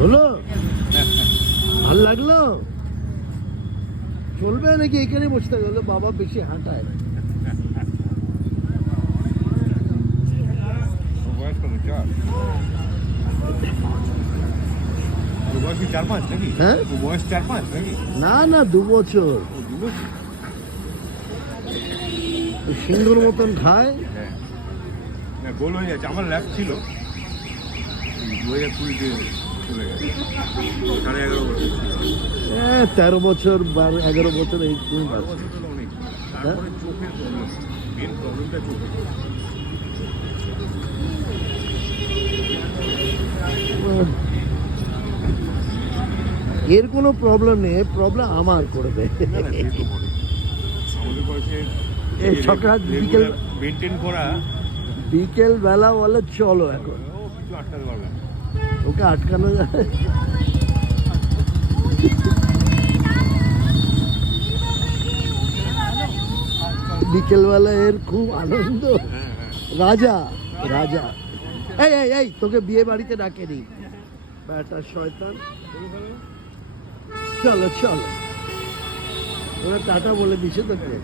হলো ভাল লাগলো? চলবে নাকি এখানে বসে থাকবে? বাবা বেশি হাঁটায়। হ্যাঁ না না 2 বছর। সিংহর মতন খায়। গোল হয়ে যাচ্ছে। আমার ল্যাব ছিল 2020-তে চলে গেছে, 11.5 বছর। 13 বছর 11 বছর এই তুমি বাঁচো। তারপরে চোখের প্রবলেম, মেন প্রবলেমটা চোখের। এর কোনো প্রবলেম নেই, প্রবলেম আমার করে দেয়। আমাদের বয়সে সকাল বিকেল মেনটেন করা, বিকেল বেলা বলে চলো এখন, ও কিছু আটকাতে পারবে না, ওকে আটকানো যায়? বিকেলবেলা এর খুব আনন্দ। রাজা রাজা এই এই এই তোকে বিয়ে বাড়িতে ডাকেনি বেটা শয়তান। চলো চলো, ওরা টাটা বলে দিছে তোকে।